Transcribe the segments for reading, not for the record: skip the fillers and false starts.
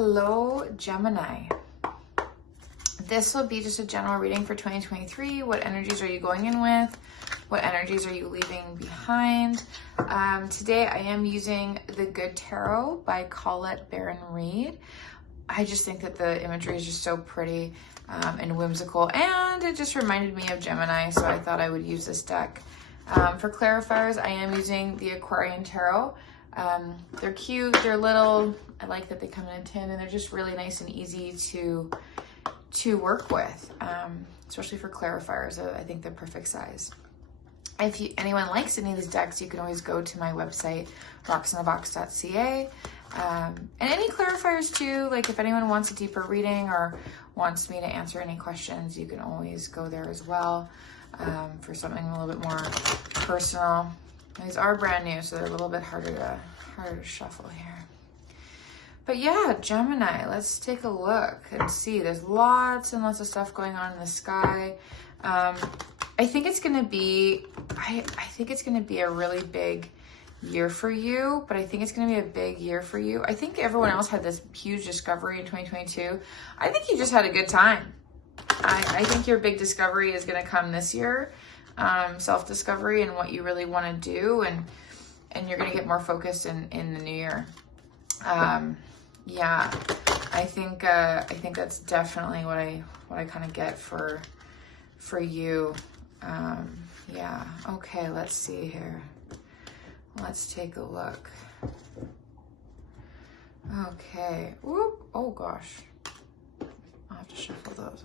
Hello, Gemini. This will be just a general reading for 2023. What energies are you going in with? What energies are you leaving behind? Today I am using The Good Tarot by Colette Baron Reid. I just think that the imagery is just so pretty and whimsical, and it just reminded me of Gemini, so I thought I would use this deck. For clarifiers, I am using the Aquarian Tarot. They're cute, they're little. I like that they come in a tin, and they're just really nice and easy to work with, especially for clarifiers. I think they're perfect size. If anyone likes any of these decks, you can always go to my website, rocksinabox.ca. And any clarifiers too, like if anyone wants a deeper reading or wants me to answer any questions, you can always go there as well for something a little bit more personal. These are brand new, so they're a little bit harder to shuffle here. But yeah, Gemini, let's take a look and see. There's lots and lots of stuff going on in the sky. I think it's gonna be, I think it's gonna be a really big year for you, but I think it's gonna be a big year for you. I think everyone else had this huge discovery in 2022. I think you just had a good time. I think your big discovery is gonna come this year. Self-discovery and what you really want to do, and you're gonna get more focused in the new year. Yeah, I think that's definitely what I kind of get for you. Yeah. Okay, let's see here. Let's take a look. Okay. Whoop. Oh gosh. I'll have to shuffle those.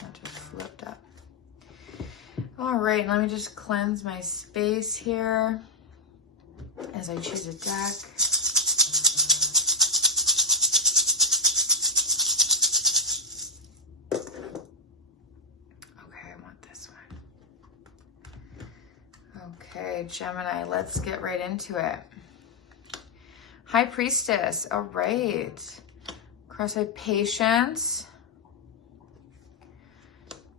That just flipped up. All right, let me just cleanse my space here as I choose a deck. Okay, I want this one. Okay, Gemini, let's get right into it. High Priestess, all right. Cross-eyed Patience.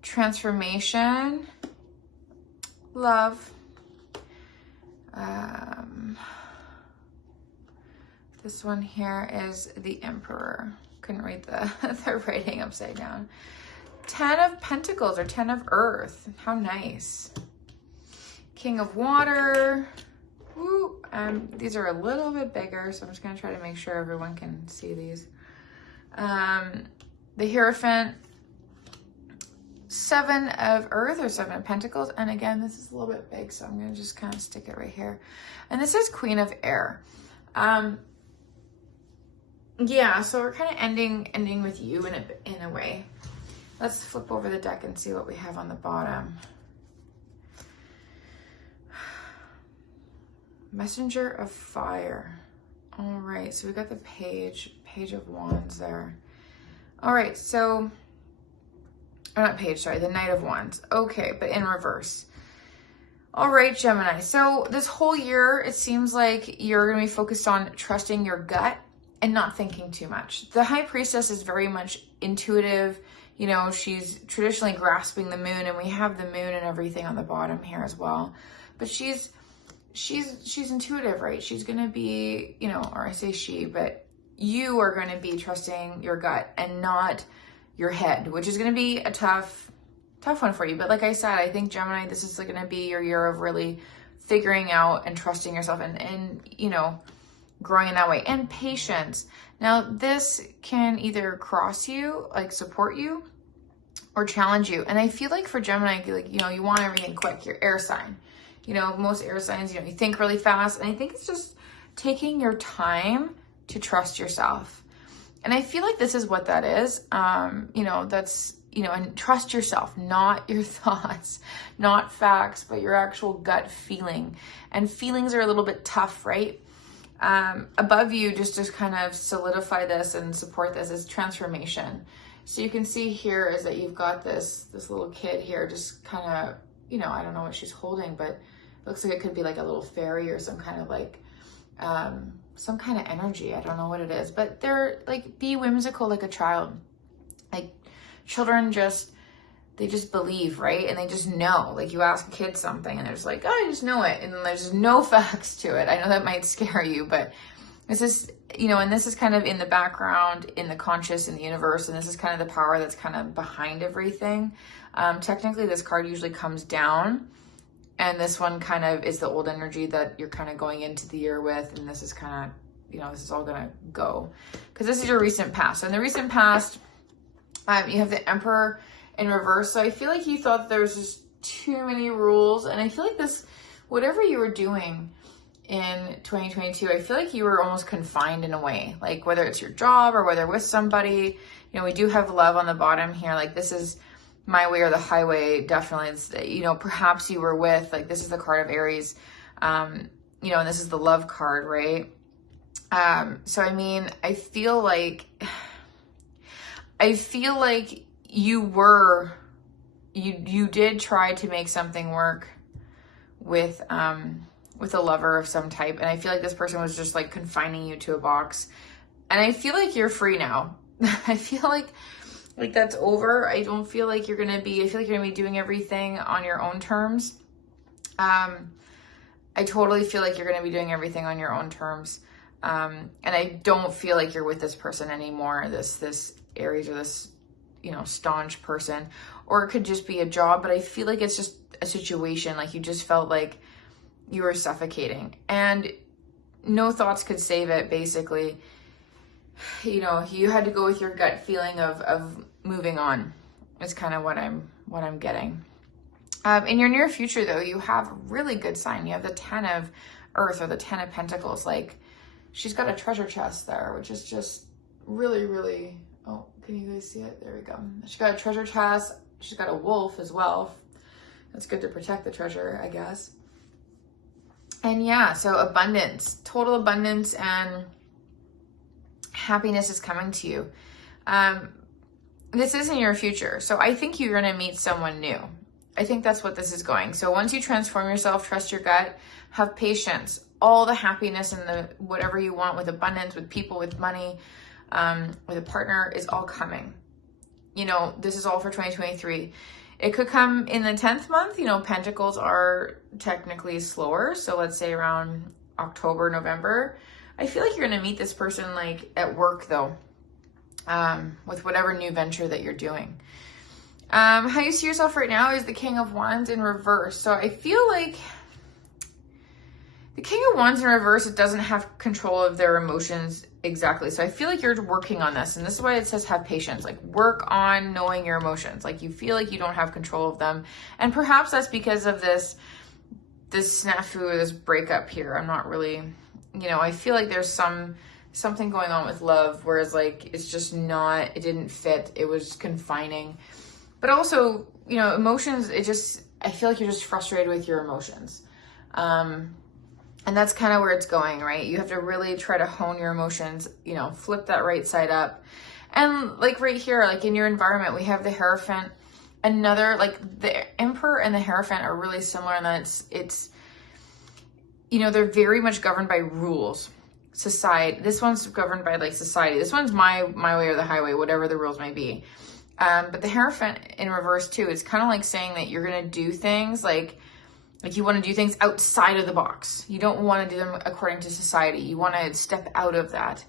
Transformation. Love. This one here is the Emperor. Couldn't read the writing upside down. 10 of Pentacles or 10 of Earth. How nice. King of Water. Woo. These are a little bit bigger, so I'm just going to try to make sure everyone can see these. The Hierophant. 7 of Earth or 7 of Pentacles. And again, this is a little bit big, so I'm going to just kind of stick it right here. And this is Queen of Air. Yeah, so we're kind of ending with you in a way. Let's flip over the deck and see what we have on the bottom. Messenger of Fire. All right, so we got the Page of Wands there. All right, so not Page, sorry, the Knight of Wands. Okay, but in reverse. All right, Gemini. So this whole year, it seems like you're going to be focused on trusting your gut and not thinking too much. The High Priestess is very much intuitive. You know, she's traditionally grasping the moon, and we have the moon and everything on the bottom here as well. But she's intuitive, right? She's going to be, you know, or I say she, but you are going to be trusting your gut and not your head, which is going to be a tough one for you. But like I said, I think Gemini, this is going to be your year of really figuring out and trusting yourself and you know, growing in that way. And patience. Now this can either cross you, like support you, or challenge you. And I feel like for Gemini, I feel like, you know, you want everything quick. You're air sign. You know, most air signs, you know, you think really fast. And I think it's just taking your time to trust yourself. And I feel like this is what that is. You know, that's, you know, and trust yourself, not your thoughts, not facts, but your actual gut feeling. And feelings are a little bit tough, right? Above you, just to kind of solidify this and support this, is transformation. So you can see here is that you've got this little kid here, just kind of, you know, I don't know what she's holding, but it looks like it could be like a little fairy or some kind of like, some kind of energy. I don't know what it is, but they're like, be whimsical like a child. Like children they just believe, right? And they just know. Like you ask a kid something and they're just like, oh, I just know it. And then there's no facts to it. I know that might scare you, but This is, you know, and this is kind of in the background, in the conscious, in the universe, and this is kind of the power that's kind of behind everything. Technically, this card usually comes down, and this one kind of is the old energy that you're kind of going into the year with, and this is kind of, you know, this is all gonna go. Because this is your recent past. So in the recent past, you have the Emperor in reverse. So I feel like you thought there was just too many rules, and I feel like this, whatever you were doing in 2022, I feel like you were almost confined in a way, like whether it's your job or whether with somebody. You know, we do have love on the bottom here, like this is my way or the highway. Definitely, it's, you know, perhaps you were with, like, this is the card of Aries, you know, and this is the love card, right? So I mean, I feel like you did try to make something work with a lover of some type, and I feel like this person was just like confining you to a box, and I feel like you're free now. I feel like that's over. I don't feel like you're gonna be, I feel like you're gonna be doing everything on your own terms. I totally feel like you're gonna be doing everything on your own terms, and I don't feel like you're with this person anymore, this Aries, or this, you know, staunch person, or it could just be a job, but I feel like it's just a situation, like you just felt like you were suffocating and no thoughts could save it, basically. You know, you had to go with your gut feeling of moving on, is kind of what I'm getting. In your near future, though, you have a really good sign. You have the 10 of Earth, or the 10 of Pentacles. Like, she's got a treasure chest there, which is just really, really, oh, can you guys see it? There we go. She's got a treasure chest. She's got a wolf as well. That's good to protect the treasure, I guess. And yeah, so abundance, total abundance, and happiness is coming to you. This is in your future. So I think you're going to meet someone new. I think that's what this is going. So once you transform yourself, trust your gut, have patience, all the happiness and the whatever you want with abundance, with people, with money, with a partner, is all coming. You know, this is all for 2023. It could come in the 10th month. You know, Pentacles are technically slower. So let's say around October, November. I feel like you're going to meet this person like at work, though, with whatever new venture that you're doing. How you see yourself right now is the King of Wands in reverse. So I feel like the King of Wands in reverse, it doesn't have control of their emotions exactly. So I feel like you're working on this. And this is why it says have patience. Like, work on knowing your emotions. Like, you feel like you don't have control of them. And perhaps that's because of this snafu or this breakup here. I'm not really, you know, I feel like there's something going on with love, whereas like it's just not, it didn't fit. It was confining. But also, you know, emotions, I feel like you're just frustrated with your emotions. And that's kind of where it's going, right? You have to really try to hone your emotions, you know, flip that right side up. And like right here, like in your environment, we have the Hierophant. Another, like the Emperor and the Hierophant are really similar in that it's, you know, they're very much governed by rules. Society. This one's governed by like society. This one's my way or the highway, whatever the rules may be. But the Hierophant in reverse too, it's kind of like saying that you're going to do things like you want to do things outside of the box. You don't want to do them according to society. You want to step out of that.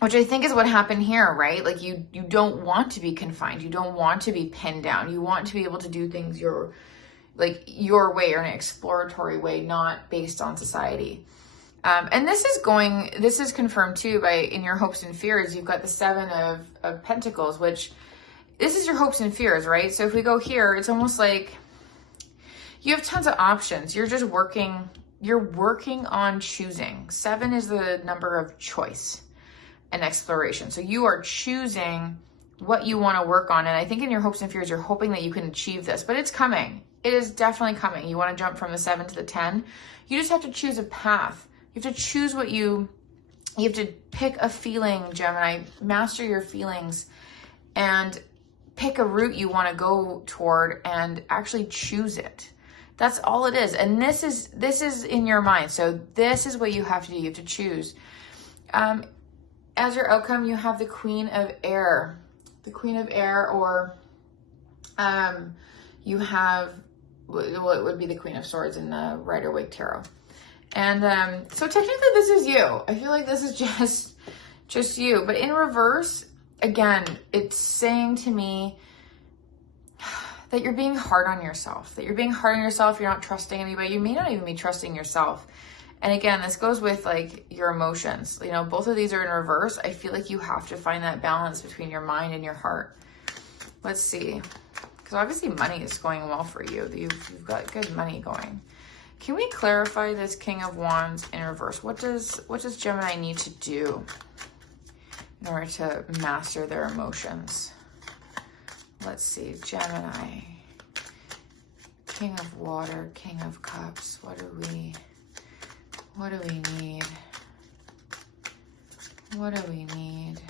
Which I think is what happened here, right? Like you don't want to be confined. You don't want to be pinned down. You want to be able to do things your way, or an exploratory way, not based on society. And this is confirmed too by in your hopes and fears. You've got the 7 of Pentacles, which this is your hopes and fears, right? So if we go here, it's almost like you have tons of options. You're just working on choosing. 7 is the number of choice and exploration. So you are choosing what you want to work on. And I think in your hopes and fears, you're hoping that you can achieve this, but it's coming. It is definitely coming. You want to jump from the 7 to the 10. You just have to choose a path. You have to choose you have to pick a feeling, Gemini, master your feelings and pick a route you want to go toward and actually choose it. That's all it is. And this is in your mind. So this is what you have to do. You have to choose. As your outcome, you have the Queen of Air. The Queen of Air, or you have, well, it would be the Queen of Swords in the Rider-Waite Tarot. And so technically this is you. I feel like this is just you. But in reverse, again, it's saying to me that you're being hard on yourself. That you're being hard on yourself. You're not trusting anybody. You may not even be trusting yourself. And again, this goes with like your emotions. You know, both of these are in reverse. I feel like you have to find that balance between your mind and your heart. Let's see. Because obviously money is going well for you. You've got good money going. Can we clarify this King of Wands in reverse? What does Gemini need to do in order to master their emotions? Let's see, Gemini. King of Water, King of Cups. What do we need? What do we need?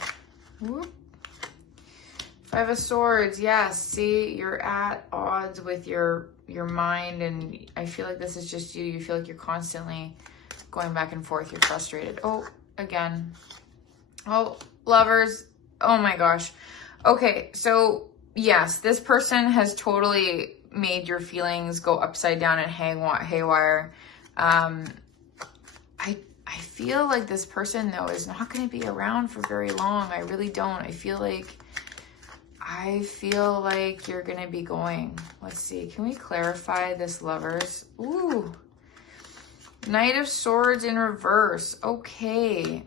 Whoop. Five of Swords. Yes, see, you're at odds with your mind, and I feel like this is just you. You feel like you're constantly going back and forth. You're frustrated. Oh, again. Oh, Lovers. Oh my gosh. Okay, so yes, this person has totally made your feelings go upside down and haywire. I feel like this person, though, is not going to be around for very long. I really don't. I feel like you're going to be going. Let's see. Can we clarify this, Lovers? Ooh. Knight of Swords in reverse. Okay.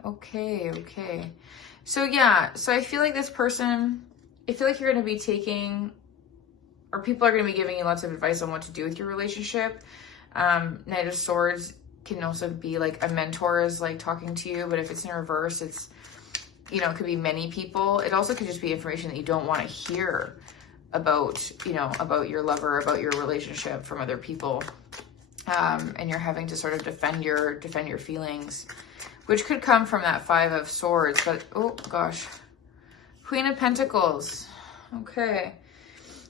So yeah. So I feel like this person, I feel like you're going to be taking, or people are going to be giving you lots of advice on what to do with your relationship. Knight of Swords can also be like a mentor is like talking to you, but if it's in reverse, it's, you know, it could be many people. It also could just be information that you don't want to hear about, you know, about your lover, about your relationship from other people. And you're having to sort of defend your feelings, which could come from that Five of Swords. But, oh gosh, Queen of Pentacles. Okay.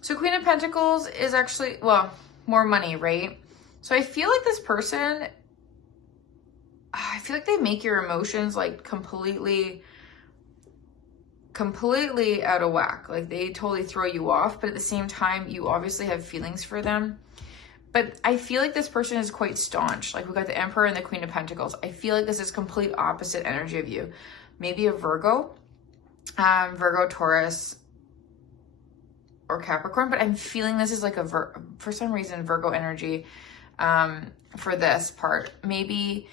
So Queen of Pentacles is actually, well, more money, right? So I feel like this person, I feel like they make your emotions like completely out of whack. Like they totally throw you off, but at the same time, you obviously have feelings for them. But I feel like this person is quite staunch. Like we got the Emperor and the Queen of Pentacles. I feel like this is complete opposite energy of you. Maybe a Virgo, Taurus, or Capricorn, but I'm feeling this is like for some reason, Virgo energy for this part. Maybe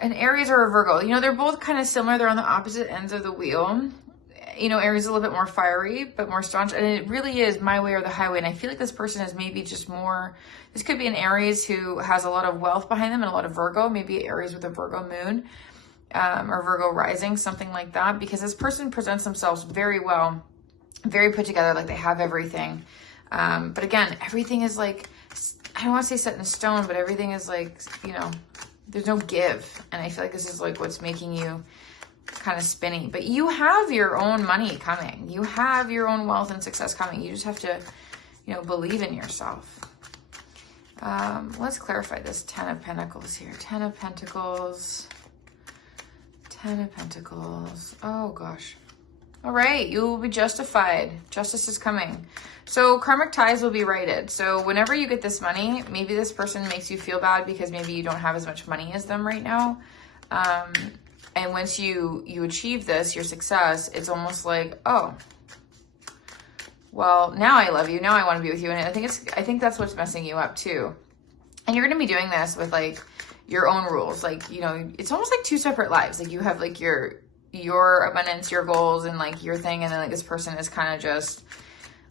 an Aries or a Virgo. You know, they're both kind of similar. They're on the opposite ends of the wheel. You know, Aries is a little bit more fiery, but more staunch. And it really is my way or the highway. And I feel like this person is maybe just more, this could be an Aries who has a lot of wealth behind them and a lot of Virgo, maybe Aries with a Virgo moon, or Virgo rising, something like that. Because this person presents themselves very well, very put together, like they have everything. But again, everything is like, I don't want to say set in stone, but everything is like, you know, there's no give. And I feel like this is like what's making you kind of spinny. But you have your own money coming. You have your own wealth and success coming. You just have to, you know, believe in yourself. Let's clarify this Ten of Pentacles here. Ten of Pentacles. Ten of Pentacles. Oh, gosh. All right. You will be justified. Justice is coming. So karmic ties will be righted. So whenever you get this money, maybe this person makes you feel bad because maybe you don't have as much money as them right now. And once you achieve this, your success, it's almost like, oh, well, now I love you. Now I want to be with you. And I think that's what's messing you up too. And you're going to be doing this with like your own rules. Like, you know, it's almost like two separate lives. Like you have like your abundance, your goals, and like your thing. And then like this person is kind of just,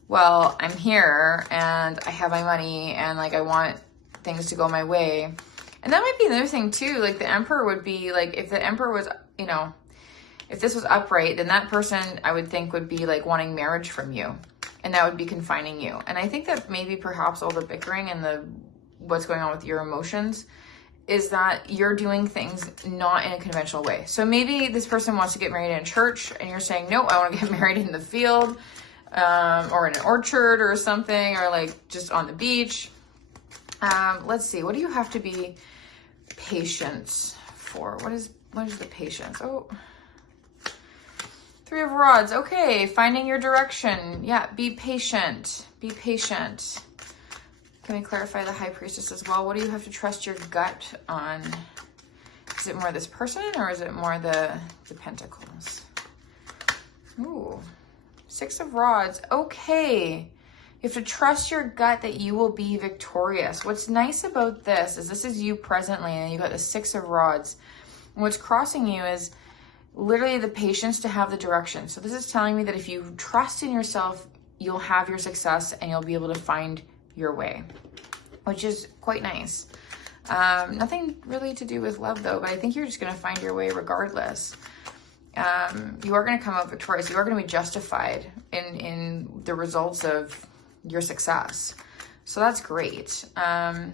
well, I'm here and I have my money and like I want things to go my way. And that might be another thing too. Like the Emperor would be like, if the Emperor was, you know, if this was upright, then that person I would think would be like wanting marriage from you, and that would be confining you. And I think that maybe perhaps all the bickering and what's going on with your emotions is that you're doing things not in a conventional way. So maybe this person wants to get married in a church and you're saying, no, I want to get married in the field, or in an orchard or something, or like just on the beach. Let's see, what do you have to be patient for? What is the patience? Oh, Three of Rods. Okay, finding your direction. Yeah, be patient. Be patient. Can we clarify the High Priestess as well? What do you have to trust your gut on? Is it more this person or is it more the Pentacles? Ooh, Six of Rods. Okay. You have to trust your gut that you will be victorious. What's nice about this is you presently, and you got the Six of Rods. And what's crossing you is literally the patience to have the direction. So this is telling me that if you trust in yourself, you'll have your success and you'll be able to find your way, which is quite nice. Nothing really to do with love though, but I think you're just going to find your way regardless. You are going to come out victorious. You are going to be justified in the results of your success. So that's great. Yeah,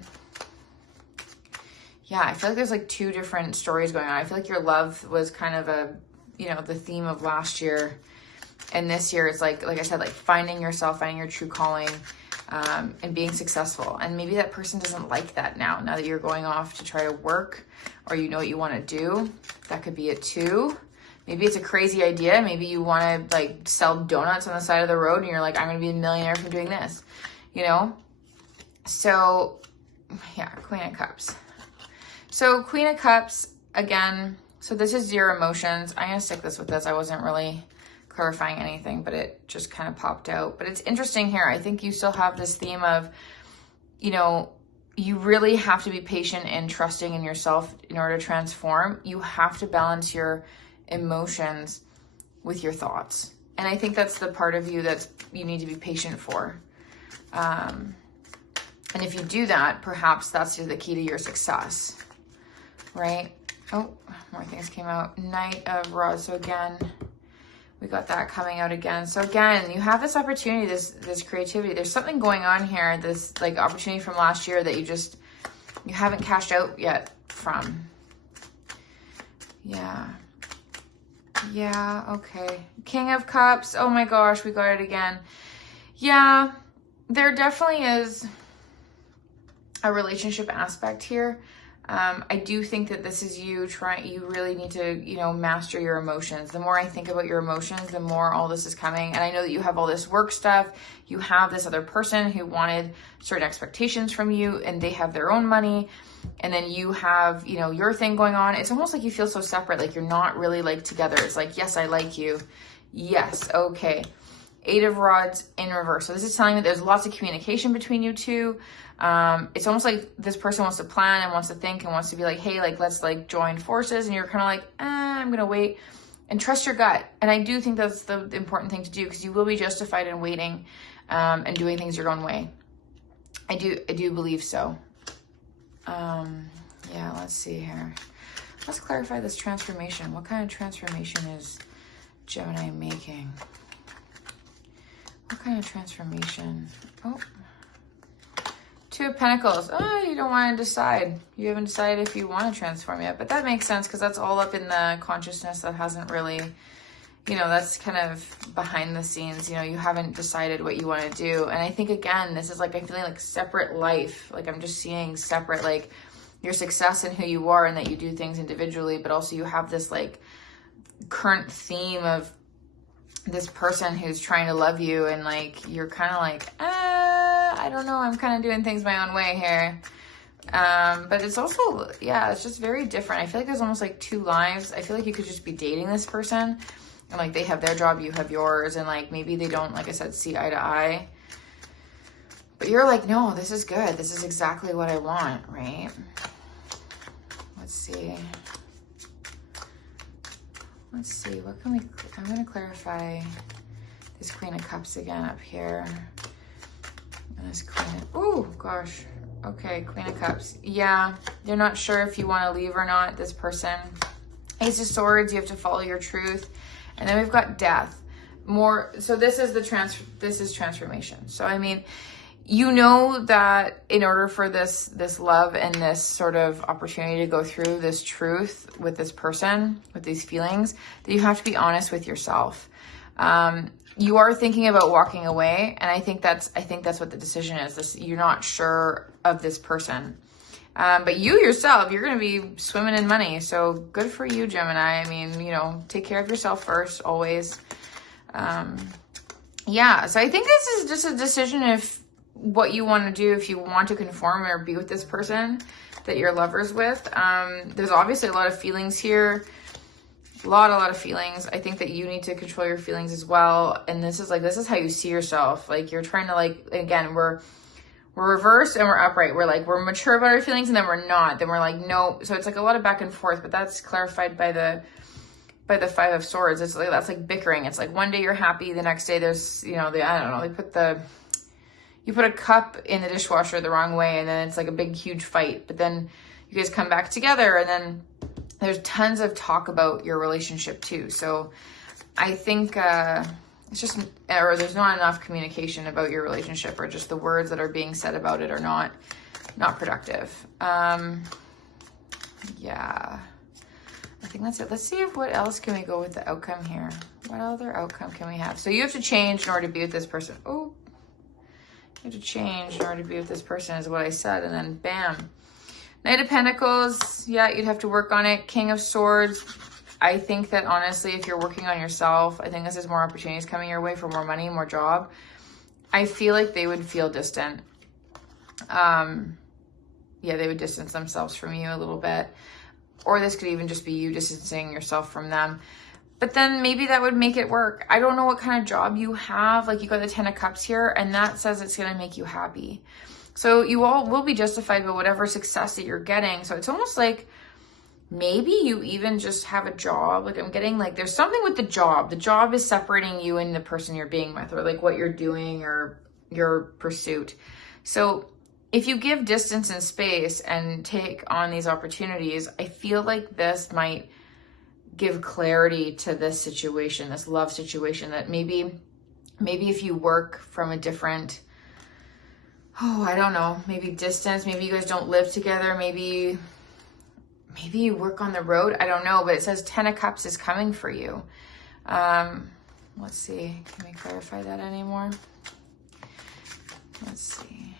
I feel like there's like two different stories going on. I feel like your love was kind of the theme of last year. And this year it's like I said, like finding yourself, finding your true calling, and being successful. And maybe that person doesn't like that now that you're going off to try to work, or you know what you want to do. That could be it too. Maybe it's a crazy idea. Maybe you want to like sell donuts on the side of the road and you're like, I'm going to be a millionaire from doing this, you know? So yeah, Queen of Cups. So Queen of Cups, again, so this is your emotions. I'm going to stick this with this. I wasn't really clarifying anything, but it just kind of popped out. But it's interesting here. I think you still have this theme of, you know, you really have to be patient and trusting in yourself in order to transform. You have to balance your emotions with your thoughts. And I think that's the part of you that you need to be patient for. And if you do that, perhaps that's the key to your success, right? Oh, more things came out. Knight of Rods. So again, we got that coming out again. So again, you have this opportunity, this creativity. There's something going on here, this like opportunity from last year that you haven't cashed out yet from. Yeah. Yeah, okay. King of Cups. Oh my gosh, we got it again. Yeah, there definitely is a relationship aspect here. I do think that this is you really need to, you know, master your emotions. The more I think about your emotions, the more all this is coming. And I know that you have all this work stuff. You have this other person who wanted certain expectations from you and they have their own money. And then you have, you know, your thing going on. It's almost like you feel so separate, like you're not really like together. It's like, yes, I like you. Yes, okay. Eight of Rods in reverse. So this is telling me there's lots of communication between you two. It's almost like this person wants to plan and wants to think and wants to be like, hey, like, let's like join forces. And you're kind of like, I'm going to wait and trust your gut. And I do think that's the important thing to do, because you will be justified in waiting, and doing things your own way. I do believe so. Yeah, let's see here. Let's clarify this transformation. What kind of transformation is Gemini making? What kind of transformation? Oh, Two of Pentacles. Oh, you don't want to decide. You haven't decided if you want to transform yet, but that makes sense because that's all up in the consciousness that hasn't really, you know, that's kind of behind the scenes. You know, you haven't decided what you want to do. And I think, again, this is like, I'm feeling like separate life. Like I'm just seeing separate, like your success and who you are and that you do things individually, but also you have this like current theme of this person who's trying to love you, and like you're kind of like, I don't know, I'm kind of doing things my own way here. But it's also, yeah, it's just very different. I feel like there's almost like two lives. I feel like you could just be dating this person and like they have their job, you have yours, and like maybe they don't, like I said, see eye to eye. But you're like, no, this is good. This is exactly what I want, right? Let's see. Let's see, what can we, I'm going to clarify this Queen of Cups again up here. And this Queen of, oh gosh. Okay, Queen of Cups. Yeah, you're not sure if you want to leave or not, this person. Ace of Swords, you have to follow your truth. And then we've got Death. More, so this is this is transformation. So I mean, you know that in order for this love and this sort of opportunity to go through, this truth with this person, with these feelings, that you have to be honest with yourself. You are thinking about walking away, and I think that's what the decision is. This, you're not sure of this person. But you yourself, you're going to be swimming in money. So good for you, Gemini. I mean, you know, take care of yourself first, always. Yeah, so I think this is just a decision if what you want to do if you want to conform or be with this person that you're lovers with. There's obviously a lot of feelings here. A lot of feelings. I think that you need to control your feelings as well. And this is how you see yourself. Like, you're trying to, like, again, we're reversed and we're upright. We're mature about our feelings, and then we're not. Then we're like, no. So it's like a lot of back and forth, but that's clarified by the Five of Swords. It's like, that's like bickering. It's like one day you're happy, the next day there's, you know, I don't know, you put a cup in the dishwasher the wrong way, and then it's like a big, huge fight. But then you guys come back together, and then there's tons of talk about your relationship too. So I think it's just, or there's not enough communication about your relationship, or just the words that are being said about it are not productive. Yeah, I think that's it. Let's see what else can we go with the outcome here. What other outcome can we have? So you have to change in order to be with this person. Oh, you have to change in order to be with this person is what I said. And then bam. Knight of Pentacles, yeah, you'd have to work on it. King of Swords, I think that honestly, if you're working on yourself, I think this is more opportunities coming your way for more money, more job. I feel like they would feel distant. Yeah, they would distance themselves from you a little bit. Or this could even just be you distancing yourself from them. But then maybe that would make it work. I don't know what kind of job you have. Like, you got the 10 of Cups here, and that says it's going to make you happy. So you all will be justified by whatever success that you're getting. So it's almost like maybe you even just have a job. Like, I'm getting like there's something with the job. The job is separating you and the person you're being with, or like what you're doing or your pursuit. So if you give distance and space and take on these opportunities, I feel like this might give clarity to this situation, this love situation, that maybe if you work from a different, I don't know, maybe distance, maybe you guys don't live together, maybe you work on the road, I don't know, but it says 10 of Cups is coming for you. Let's see, can we clarify that anymore? Let's see.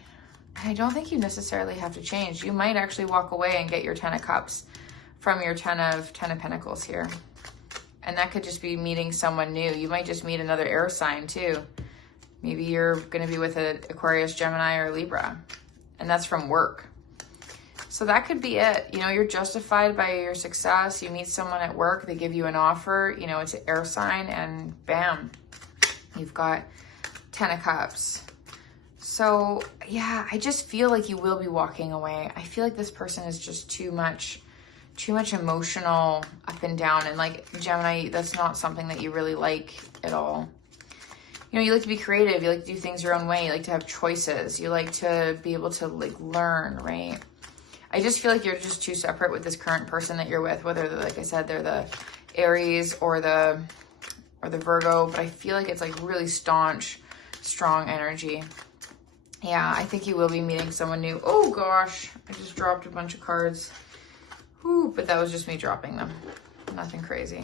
I don't think you necessarily have to change. You might actually walk away and get your 10 of Cups from your 10 of Pentacles here. And that could just be meeting someone new. You might just meet another air sign too. Maybe you're going to be with an Aquarius, Gemini, or Libra, and that's from work. So that could be it. You know, you're justified by your success. You meet someone at work, they give you an offer, you know, it's an air sign, and bam, you've got 10 of Cups. So yeah, I just feel like you will be walking away. I feel like this person is just too much emotional up and down. And like, Gemini, that's not something that you really like at all. You know, you like to be creative. You like to do things your own way. You like to have choices. You like to be able to like learn, right? I just feel like you're just too separate with this current person that you're with, whether they're, like I said, they're the Aries or the Virgo, but I feel like it's like really staunch, strong energy. Yeah, I think you will be meeting someone new. Oh gosh, I just dropped a bunch of cards. Whew, but that was just me dropping them. Nothing crazy.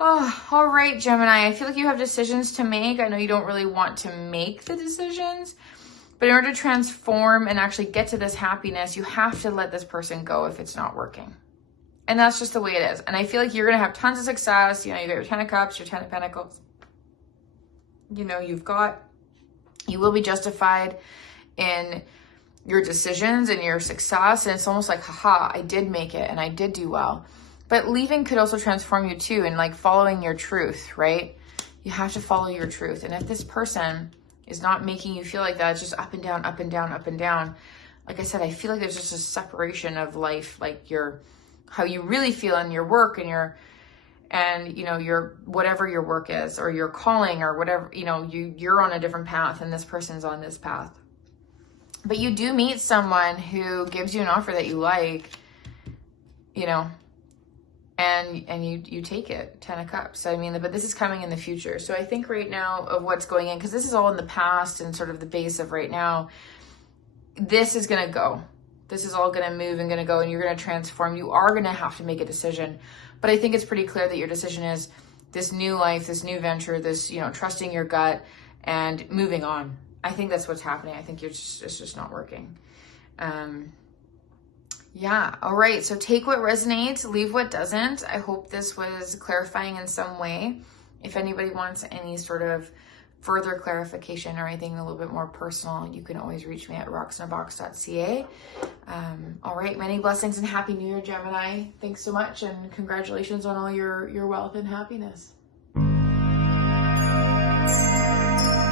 Oh, all right, Gemini. I feel like you have decisions to make. I know you don't really want to make the decisions, but in order to transform and actually get to this happiness, you have to let this person go if it's not working. And that's just the way it is. And I feel like you're going to have tons of success. You know, you got your 10 of Cups, your 10 of Pentacles. You know, you will be justified in your decisions and your success. And it's almost like, haha, I did make it and I did do well. But leaving could also transform you too, and like following your truth, right? You have to follow your truth. And if this person is not making you feel like that, it's just up and down, up and down, up and down. Like I said, I feel like there's just a separation of life, like how you really feel in your work and you know, your whatever your work is, or your calling, or whatever, you know, you're on a different path and this person's on this path. But you do meet someone who gives you an offer that you like, you know, and you take it, 10 of Cups. I mean, but this is coming in the future. So I think right now of what's going in, because this is all in the past and sort of the base of right now, this is going to go. This is all going to move and going to go, and you're going to transform. You are going to have to make a decision. But I think it's pretty clear that your decision is this new life, this new venture, this, you know, trusting your gut and moving on. I think that's what's happening. I think it's just not working. Yeah. All right. So take what resonates, leave what doesn't. I hope this was clarifying in some way. If anybody wants any sort of further clarification or anything a little bit more personal, you can always reach me at rocksinabox.ca. All right, many blessings and Happy New Year, Gemini. Thanks so much, and congratulations on all your wealth and happiness.